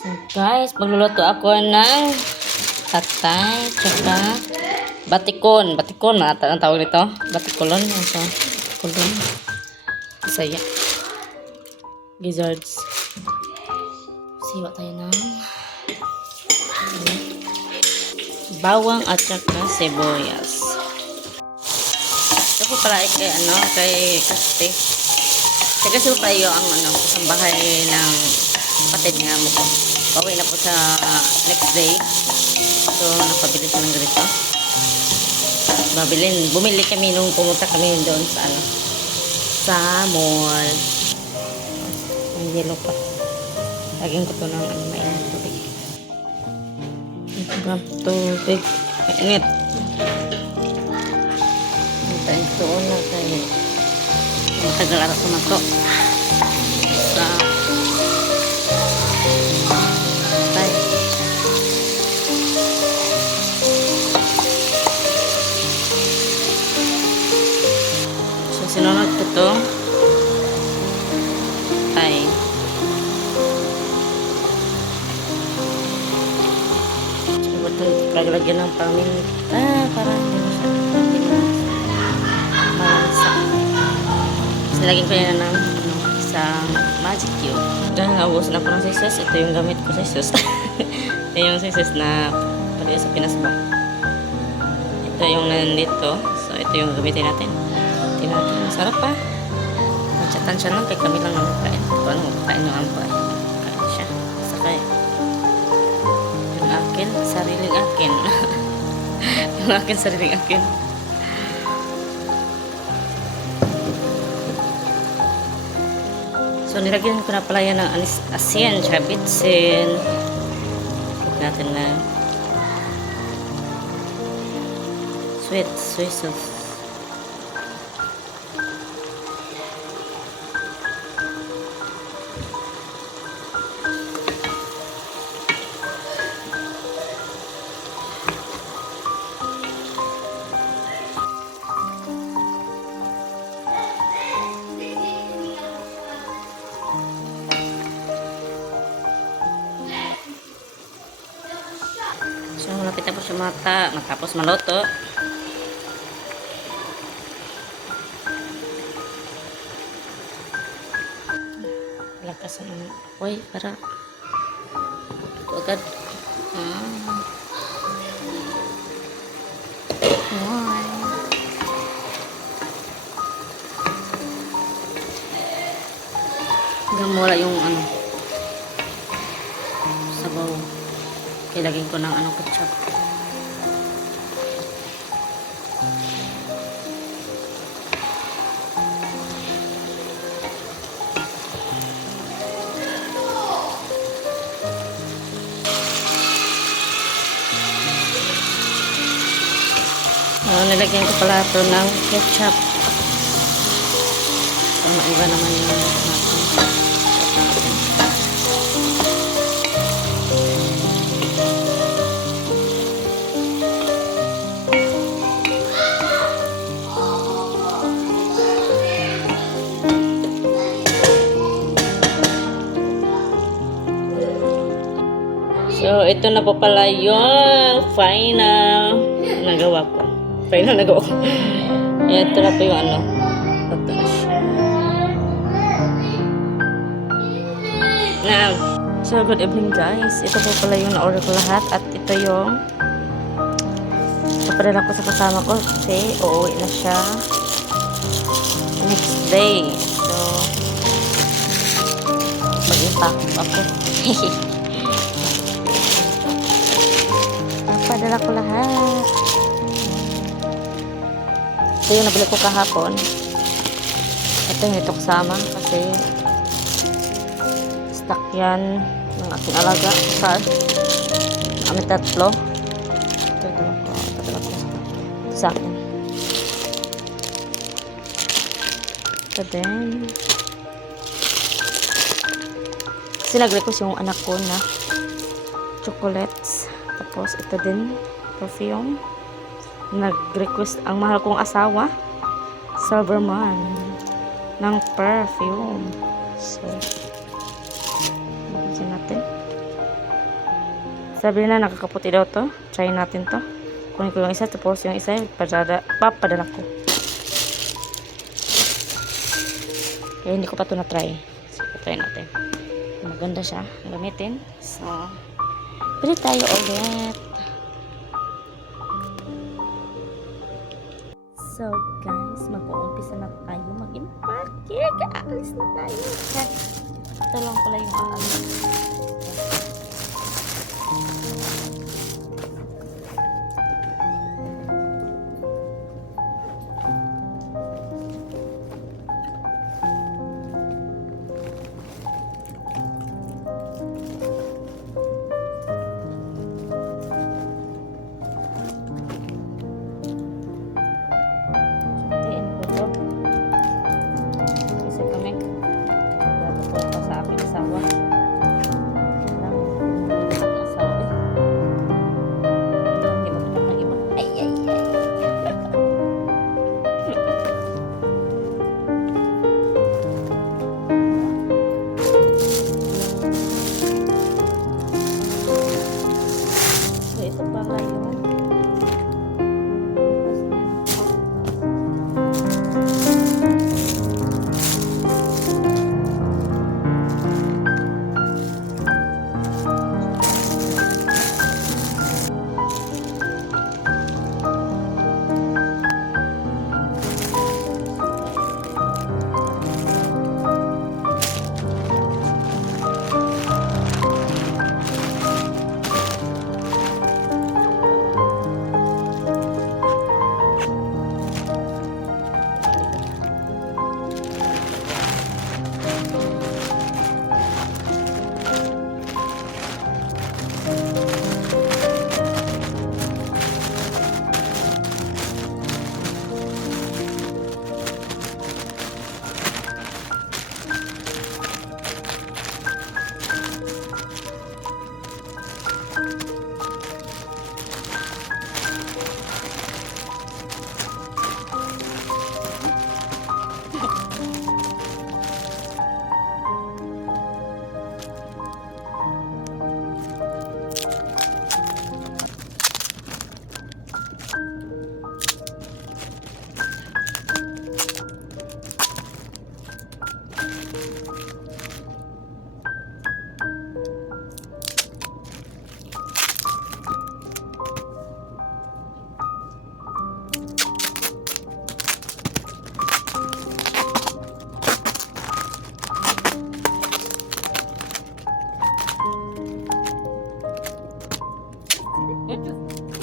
So guys, magluluto ako ng atay, tsaka batikon. Batikon, ang tawag nito. Batikulon. So, kulon. Saya. Gizzards. Siwa tayo ng bawang at tsaka sibuyas. Ito po pala kay Kaste. Kasi po pala yung sa bahay ng kapatid nga mo po. Pauwi na po sa next day. So, napabili siya ng ganito. Bumili kami nung pumunta kami doon sa mall. Ang yellow pa. Lagyan ko to ng mainit tubig. Tubig. Mainit. Hintayin ko na tayo. Matagal araw ko na to. Sinunod ko to ay paglagyan ng paminta para hindi malasa. Sinilagyan ko yan ng isang magic cube. Dahil naubos na po ng sisus, ito yung gamit ko sa sisus. Ito yung sisus na pala sa Pinas ba. Ito yung nandito. So ito yung gamitin natin. Masarap pa. Matsatan siya lang kay kami lang naman kain. Kung ano kain yung ampay. Kain siya. Sakay. Yung akin, sariling akin. Yung akin, sariling akin. So, nilagyan ko na pala yan ng asin, tsaka bitsin. Huwag natin na sweet sauce. So, malapit na po siya matapos maluto. Lakas ng apoy para ito agad. Hanggang mula yung sabaw. Ilagay ko ng ketchup. Nilagyan ko pala ito ng ketchup. So, maiba naman yung natin. So, ito na po pala yung final nagawa ko. Ito na po yung ito na siya. Now, so good evening guys. Ito po pala yung na-order ko lahat. At ito yung papadala ko sa kasama ko kasi uuwi na siya next day. So, mag-impact ako. Papadala ko lahat. Ito yung nabili ko kahapon. Ito yung ito kasama kasi stock yan ng aking alaga. Kami tatlo. Ito ko sa akin. Ito din. Kasi nag-request yung anak ko na chocolates. Tapos ito din, perfume. Nag-request ang mahal kong asawa, Silverman, ng perfume. So, magiging natin. Sabi na nakakaputi daw to. Try natin to. Kunin ko yung isa, tapos yung isa, papadala ko. Kaya hindi ko pa ito na-try. So, try natin. Maganda siya. Gamitin. So, pili tayo ulit. So, guys, mag-uumpisa na tayo mag-impake. Aalis na tayo. Ito lang pala yung aalis.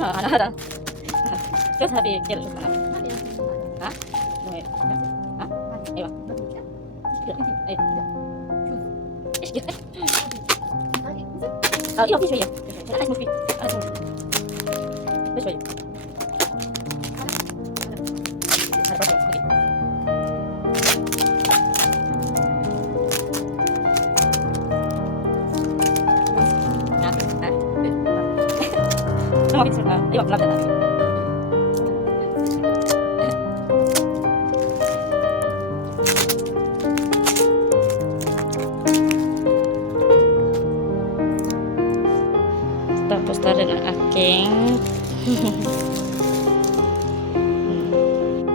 하나. 저 사비 깨를 좀 하나. 아? 뭐해? 아? 이거. 이거 비주얼이야. 아니 뭐 비. 아니 뭐. 비주얼. 하나 더. 오케이. 이거 불렀잖아. Tapos na rin ang aking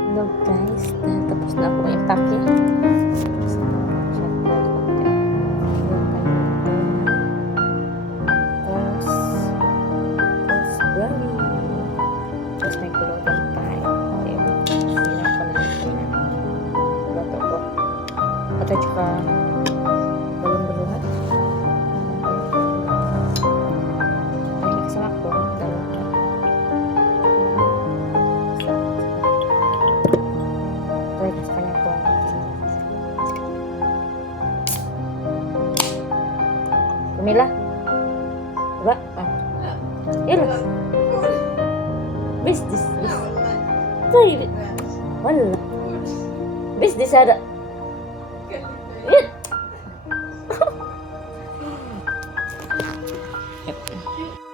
hello guys, tapos na ako i-packing. Tapos may kulugan tayo. Silang panalitin na bato ko. At saka balon-balonat. Ay, kasama ko. Dalawang na. Try ko sa kanya po. Pumila. Diba? Ilan? Business. طيب والله business هذا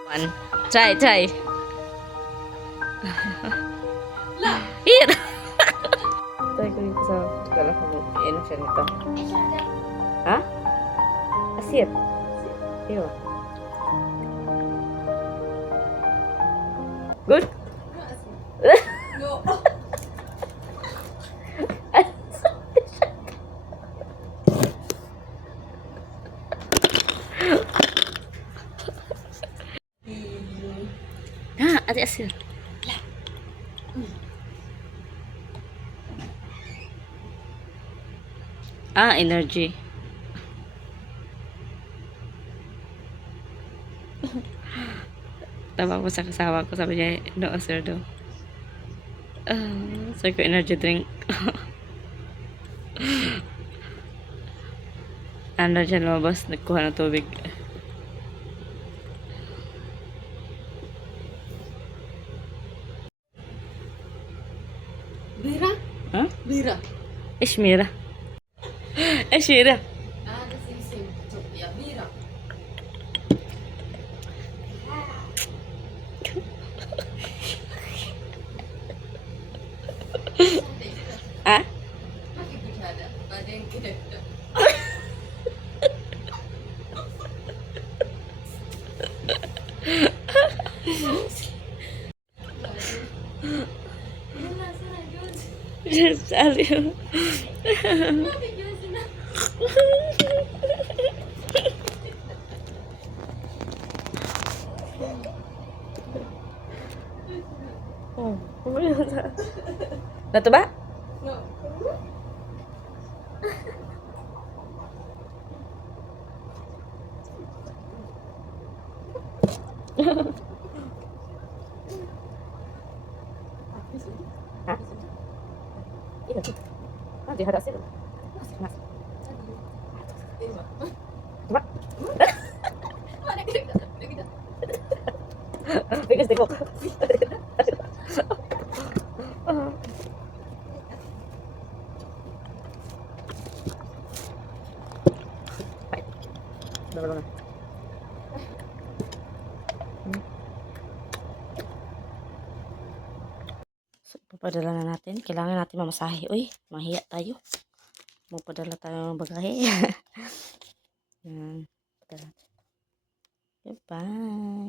one try لا here try ko dito sa kala ko ano siya nito ha asir iyo Good? No. Ah, ate asin. Ah, energy. Tawa ko sa kasama ko. Sabi niya, no, sir, daw. Sabi ko, energy drink. Ano siya lumabas, nagkuha ng tubig. Bira? Huh? Bira. Ishmira. Ishmira. Ah, the same. So, yeah, bira. Ah? Makikita. Baden kita. Saliw. Oh, Nato ba? No. Ha? Ito. Ah, di hada sila. Diba? Bigas di ko. Ay. Dalawa na. So, papadala na natin. Kailangan natin mamasahe. Uy, mahiya tayo. Magpadala tayo ng bagahe. Yan. Padala. Goodbye.